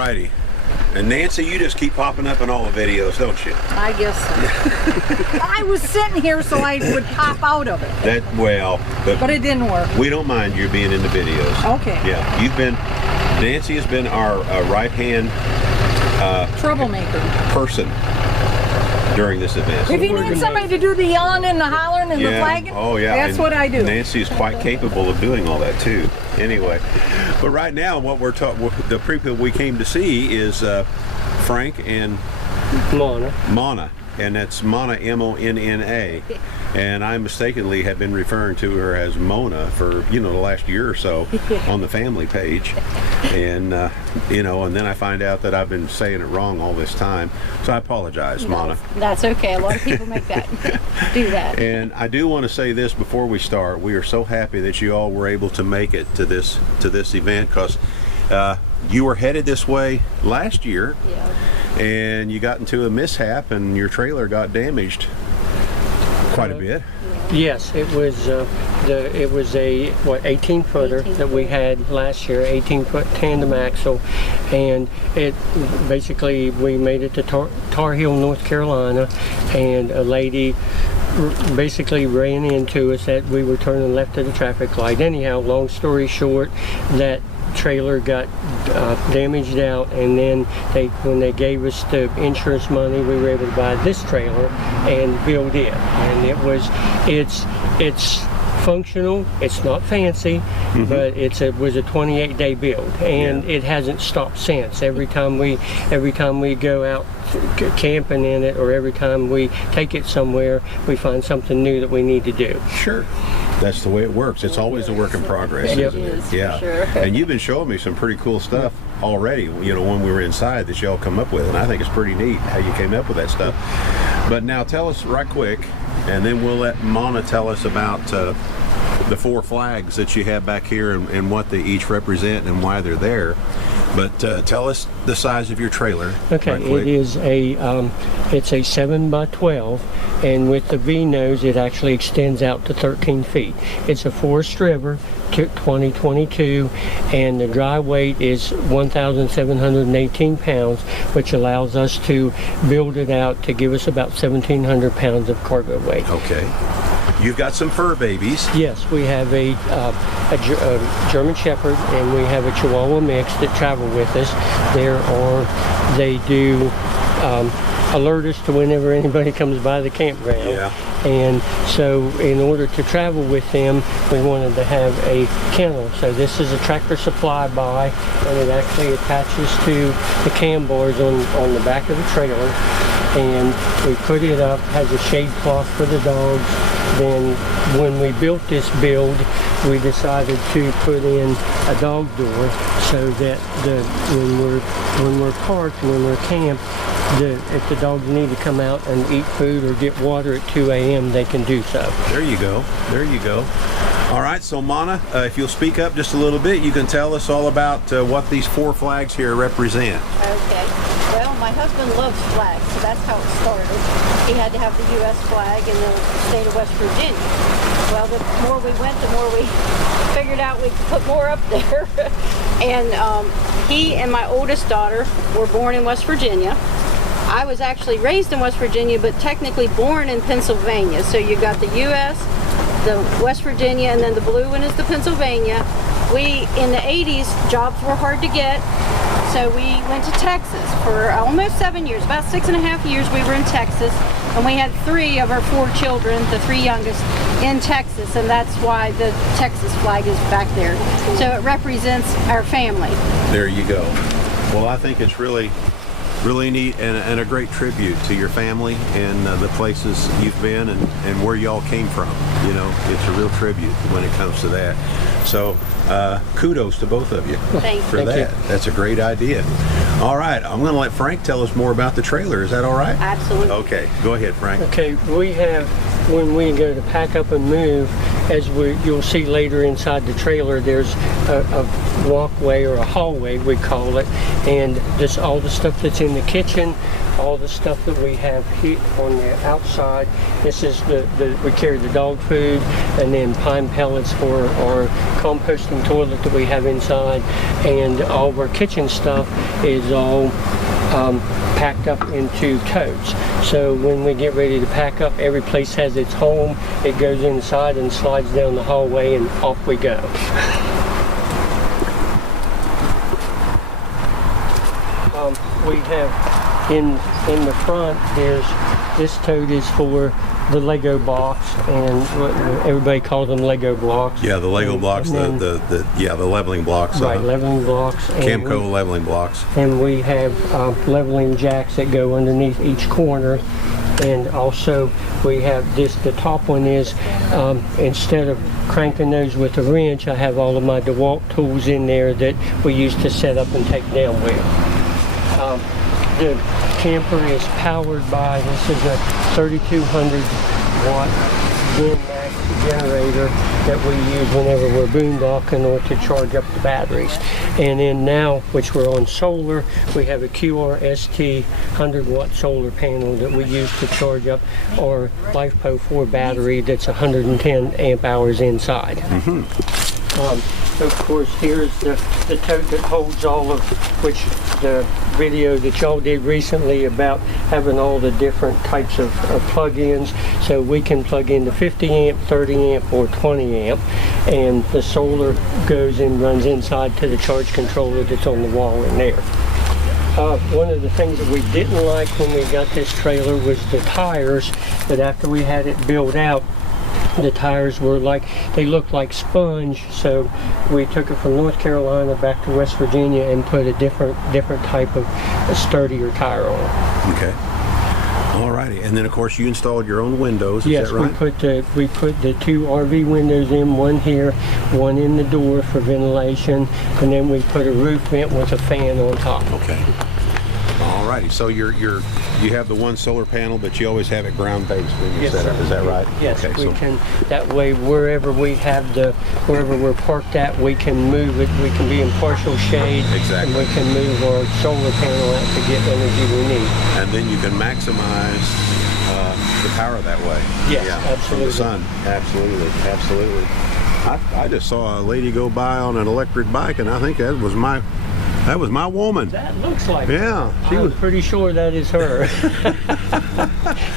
righty. And Nancy, you just keep popping up in all the videos, don't you? I guess so. I was sitting here so I would pop out of it. But it didn't work. We don't mind you being in the videos. Okay. Yeah, Nancy has been our right-hand troublemaker person during this event. If you need somebody to do the yelling and the hollering and the flagging, that's what I do. Nancy is quite capable of doing all that too. Anyway, but right now what the people we came to see is Frank and Mona, and that's Mona, M-O-N-N-A. And I mistakenly have been referring to her as Mona for the last year or so on the family page, and and then I find out that I've been saying it wrong all this time, so I apologize, Mona. That's okay. A lot of people make that do that. And I do want to say this before we start: we are so happy that you all were able to make it to this event, because you were headed this way last year, and you got into a mishap, and your trailer got damaged quite a bit. Yes, it was a 18-footer that we had last year, 18-foot tandem axle, and it basically we made it to Tar Heel, North Carolina, and a lady basically ran into us that we were turning left at the traffic light. Anyhow, long story short, that trailer got damaged out, and then when they gave us the insurance money, we were able to buy this trailer and build it. And it's functional. It's not fancy, but it was a 28-day build, and it hasn't stopped since. Every time we go out camping in it, or every time we take it somewhere, we find something new that we need to do. Sure. That's the way it works. It's always a work in progress, isn't it? Yeah. Sure. And you've been showing me some pretty cool stuff already, when we were inside, that y'all come up with, and I think it's pretty neat how you came up with that stuff. But now tell us right quick, and then we'll let Mona tell us about the 4 flags that you have back here and what they each represent and why they're there. But tell us the size of your trailer. Okay, right quick. It is it's a 7x12, and with the V nose, it actually extends out to 13 feet. It's a forest river, 2022, and the dry weight is 1,718 pounds, which allows us to build it out to give us about 1,700 pounds of cargo weight. Okay. You've got some fur babies. Yes, we have a German Shepherd, and we have a Chihuahua mix that travel with us. They do alert us to whenever anybody comes by the campground. Yeah. And so in order to travel with them, we wanted to have a kennel. So this is a Tractor Supply buy, and it actually attaches to the cam bars on the back of the trailer. And we put it up, has a shade cloth for the dogs. Then when we built this build, we decided to put in a dog door so that when we're parked, when we're camped, if the dogs need to come out and eat food or get water at 2 a.m., they can do so. There you go. There you go. All right, so Mona, if you'll speak up just a little bit, you can tell us all about what these 4 flags here represent. Okay. Well, my husband loves flags, so that's how it started. He had to have the U.S. flag in the state of West Virginia. Well, the more we went, the more we figured out we could put more up there. And he and my oldest daughter were born in West Virginia. I was actually raised in West Virginia, but technically born in Pennsylvania. So you got the U.S., the West Virginia, and then the blue one is the Pennsylvania. In the 80s, jobs were hard to get. So we went to Texas for almost 7 years, about 6.5 years we were in Texas, and we had 3 of our 4 children, the 3 youngest, in Texas, and that's why the Texas flag is back there. So it represents our family. There you go. Well, I think it's really neat and a great tribute to your family and the places you've been and where y'all came from. It's a real tribute when it comes to that. So kudos to both of you for that. That's a great idea. All right, I'm going to let Frank tell us more about the trailer. Is that all right? Absolutely. Okay, go ahead, Frank. Okay, we have, when we go to pack up and move, as you'll see later inside the trailer, there's a walkway or a hallway, we call it, and this all the stuff that's in the kitchen, all the stuff that we have here on the outside. This is we carry the dog food, and then pine pellets for our composting toilet that we have inside, and all of our kitchen stuff is all packed up into totes. So when we get ready to pack up, every place has its home. It goes inside and slides down the hallway, and off we go. We have in the front, this tote is for the Lego blocks, and everybody calls them Lego blocks. Yeah, the Lego blocks, the leveling blocks. Right, leveling blocks. Camco leveling blocks. And we have leveling jacks that go underneath each corner. And also we have this, the top one is, instead of cranking those with a wrench, I have all of my DeWalt tools in there that we use to set up and take down with. The camper is powered by, this is a 3,200 watt Max generator that we use whenever we're boondocking or to charge up the batteries. And then now, which we're on solar, we have a QRST 100 watt solar panel that we use to charge up our LifePo 4 battery that's 110 amp hours inside. Of course, here's the tote that holds all of, which the video that y'all did recently about having all the different types of plug-ins. So we can plug into 50 amp, 30 amp, or 20 amp. And the solar goes and runs inside to the charge controller that's on the wall in there. One of the things that we didn't like when we got this trailer was the tires, that after we had it built out, the tires were they looked like sponge, so we took it from North Carolina back to West Virginia and put a different type of a sturdier tire on it. Okay. Alrighty, and then of course you installed your own windows. Is that right? we put the two RV windows in, one here, one in the door for ventilation, and then we put a roof vent with a fan on top. Okay. Alrighty, so you have the one solar panel, but you always have it ground based when you set up. Is that right? Yes, okay, we can. That way, wherever we're parked at, we can move it. We can be in partial shade. Exactly. And we can move our solar panel out to get energy we need. And then you can maximize the power that way. Yes, absolutely. From the sun. Absolutely. I just saw a lady go by on an electric bike, and I think that was my woman. That looks like her. She was pretty sure that is her.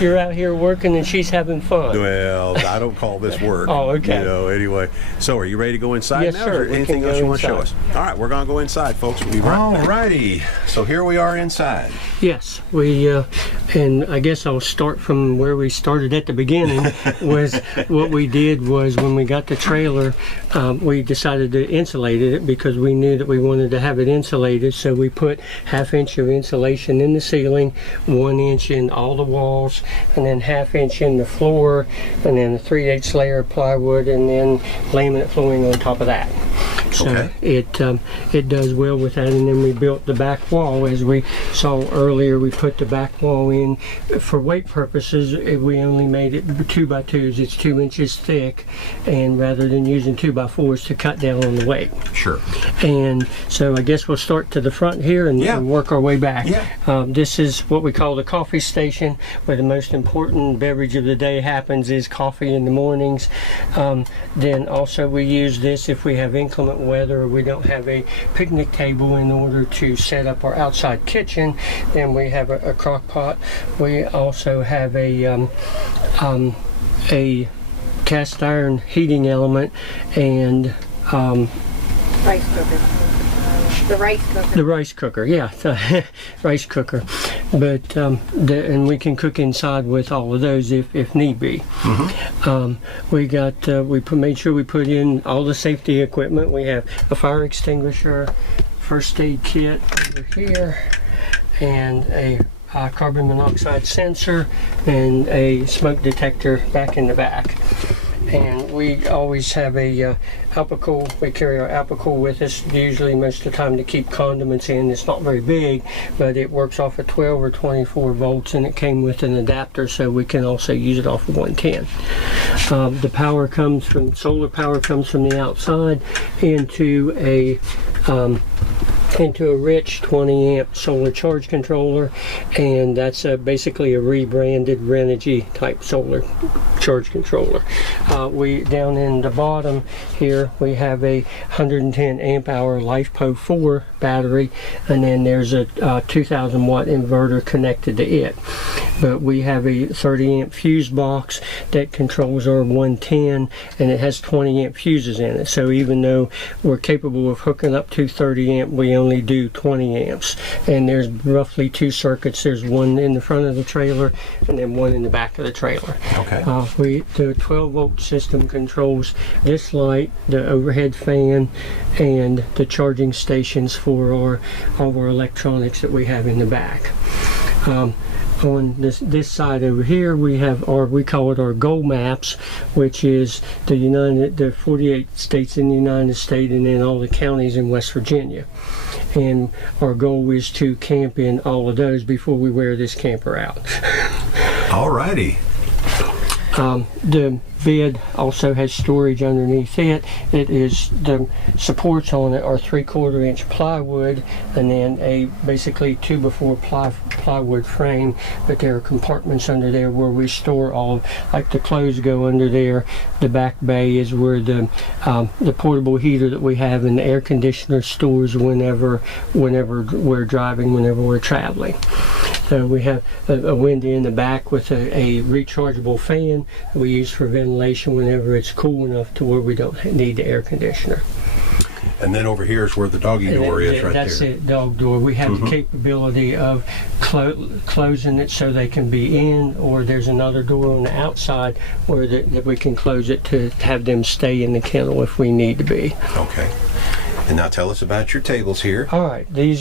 You're out here working and she's having fun. Well, I don't call this work. Oh, okay. Anyway. So are you ready to go inside yes, now? Sir. Is there anything else you want to show us? All right, we're going to go inside, folks. We'll be right back. Alrighty. So here we are inside. Yes, and I guess I'll start from where we started at the beginning. Was what we did was when we got the trailer, we decided to insulate it because we knew that we wanted to have it insulated. So we put 1/2 inch of insulation in the ceiling, 1 inch in all the walls, and then 1/2 inch in the floor, and then a 3/8 layer of plywood, and then laminate flooring on top of that. So it does well with that. And then we built the back wall, as we saw earlier. We put the back wall in for weight purposes. We only made it 2x2s. It's 2 inches thick, and rather than using 2x4s to cut down on the weight. Sure. And so I guess we'll start to the front here and work our way back. Yeah. This is what we call the coffee station, where the most important beverage of the day happens is coffee in the mornings. Then also we use this if we have inclement weather or we don't have a picnic table in order to set up our outside kitchen. Then we have a crock pot. We also have a cast iron heating element and rice cooker. The rice cooker. The rice cooker, yeah, the rice cooker. But and we can cook inside with all of those if need be. Mm-hmm. We made sure we put in all the safety equipment. We have a fire extinguisher, first aid kit over here, and a carbon monoxide sensor, and a smoke detector back in the back. And we always have a alcohol. We carry our alcohol with us, usually most of the time, to keep condiments in. It's not very big, but it works off of 12 or 24 volts, and it came with an adapter, so we can also use it off of 110. The power comes from, solar power comes from the outside into a rich 20 amp solar charge controller, and that's basically a rebranded Renogy type solar charge controller. We down in the bottom here we have a 110 amp hour LifePo 4 battery, and then there's a 2000 watt inverter connected to it. But we have a 30 amp fuse box that controls our 110, and it has 20 amp fuses in it. So even though we're capable of hooking up to 30 amp, we only do 20 amps. And there's roughly 2 circuits. There's one in the front of the trailer and then one in the back of the trailer. Okay. The 12 volt system controls this light, the overhead fan, and the charging stations for all of our electronics that we have in the back. On this side over here, we have we call it our goal maps, which is the 48 states in the United States, and then all the counties in West Virginia. And our goal is to camp in all of those before we wear this camper out. Alrighty. The bed also has storage underneath it. The supports on it are 3/4 inch plywood, and then a basically 2x4 plywood frame, but there are compartments under there where we store all, like the clothes go under there. The back bay is where the portable heater that we have and the air conditioner stores whenever we're driving, whenever we're traveling. So we have a window in the back with a rechargeable fan that we use for ventilation whenever it's cool enough to where we don't need the air conditioner. And then over here is where the doggy door is, right there. That's it, dog door. We have the capability of closing it so they can be in, or there's another door on the outside where that we can close it to have them stay in the kennel if we need to be. Okay. And now tell us about your tables here. All right, we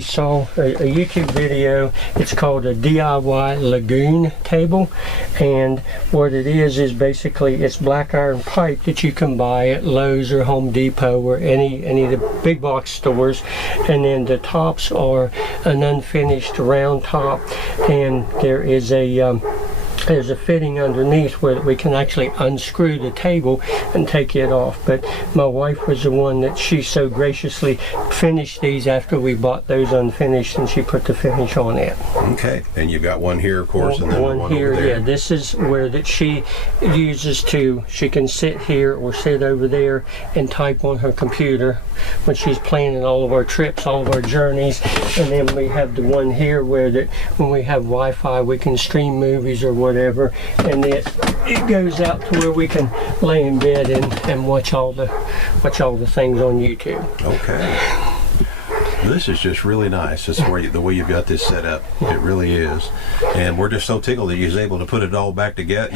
saw a YouTube video. It's called a DIY Lagoon table, and what it is basically it's black iron pipe that you can buy at Lowe's or Home Depot or any of the big box stores, and then the tops are an unfinished round top, and there's a fitting underneath where we can actually unscrew the table and take it off. But my wife was the one that she so graciously finished these after we bought those unfinished, and she put the finish on it. Okay, and you've got one here, of course, and then one here, over there. Yeah, this is where that she uses she can sit here or sit over there and type on her computer when she's planning all of our trips, all of our journeys. And then we have the one here where that when we have Wi-Fi, we can stream movies or whatever, and it goes out to where we can lay in bed and watch all the things on YouTube. Okay. This is just really nice. It's the way you've got this set up. It really is. And we're just so tickled that you was able to put it all back together,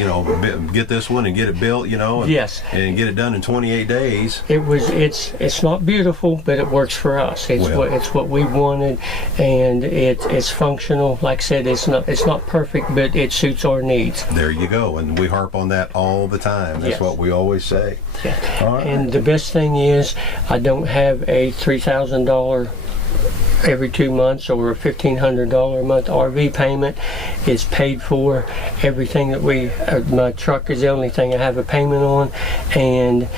get this one and get it built, Yes. And get it done in 28 days. It's not beautiful, but it works for us. It's what we wanted, and it's functional. Like I said, it's not perfect, but it suits our needs. There you go. And we harp on that all the time. That's what we always say. Yeah. All right. And the best thing is I don't have a $3,000 every 2 months or a $1,500 a month RV payment. Is paid for. Everything that my truck is the only thing I have a payment on, and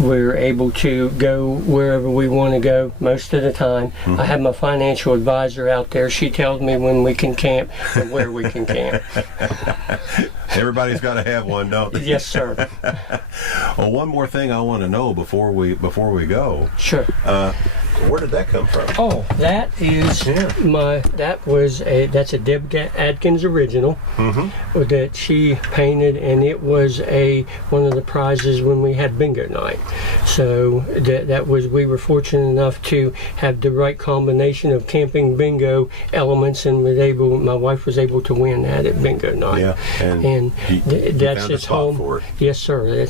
we're able to go wherever we want to go most of the time. I have my financial advisor out there. She tells me when we can camp and where we can camp. Everybody's got to have one, don't they? Yes, sir. Well, one more thing I want to know before we go. Sure. Where did that come from? Oh, that is that's a Deb Adkins original that she painted, and it was one of the prizes when we had bingo night. So we were fortunate enough to have the right combination of camping bingo elements, and my wife was able to win that at bingo night. Yeah, and that's found its a spot home for it. Yes, sir.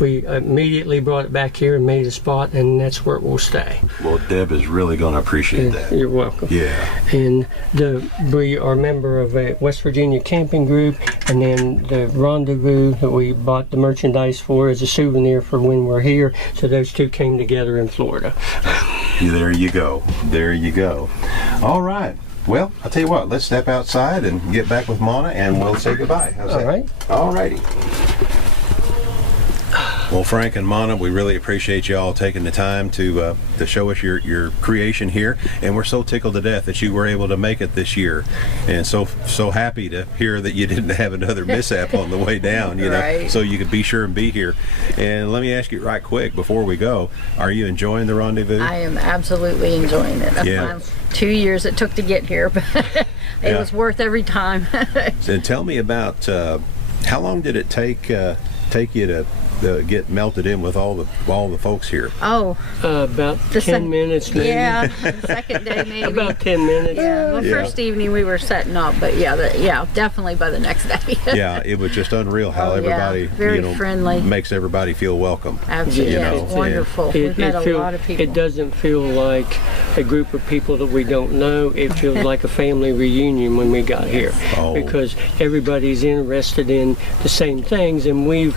We immediately brought it back here and made a spot, and that's where it will stay. Well, Deb is really really going to appreciate that. You're welcome. Yeah. And we are a member of a West Virginia camping group, and then the rendezvous that we bought the merchandise for as a souvenir for when we're here. So those two came together in Florida. There you go. There you go. All right. Well, I'll tell you what, let's step outside and get back with Mana, and we'll say goodbye. How's that? All right. All righty. Well, Frank and Mana, we really appreciate you all taking the time to show us your creation here, and we're so tickled to death that you were able to make it this year, and so happy to hear that you didn't have another mishap on the way down, you know, right. So you could be sure and be here. And let me ask you right quick before we go, are you enjoying the rendezvous? I am absolutely enjoying it. Yeah. 2 years it took to get here, but it was worth every time. And tell me about how long did it take you to get melted in with all the folks here? Oh, About 10 minutes maybe. yeah, the second day maybe. About 10 minutes. Yeah, well, first evening we were setting up, but yeah, definitely by the next day. Yeah, it was just unreal how everybody, very friendly, makes everybody feel welcome. Absolutely, You know, it's wonderful. We've met a lot of people. It doesn't feel like a group of people that we don't know. It feels like a family reunion when we got here, because everybody's interested in the same things, and we've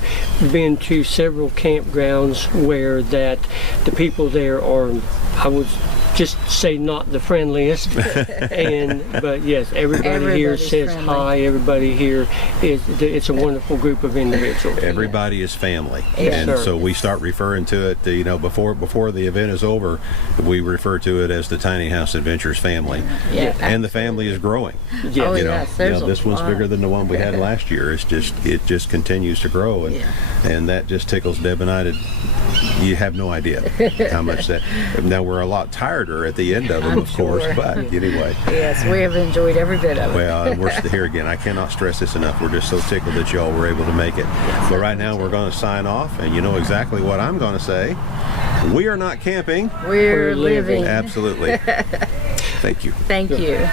been to several campgrounds where that the people there are, I would just say, not the friendliest. But yes, everybody here says friendly. Hi. Everybody here it's a wonderful group of individuals. Everybody is family, Yes, and sir. so we start referring to it. Before the event is over, we refer to it as the Tiny House Adventures family. Yeah, and the family is growing. Yes. Oh, You know, yes, there's this one's bigger than the one we had last year. It just continues to grow, and that just tickles Deb and I to. You have no idea how much that. Now we're a lot tireder at the end of them, of course, but anyway. Yes, we have enjoyed every bit of it. Well, and we're here again. I cannot stress this enough. We're just so tickled that y'all were able to make it. But right now we're going to sign off, and you know exactly what I'm going to say. We are not camping. We're living. Absolutely. Thank you. Thank you.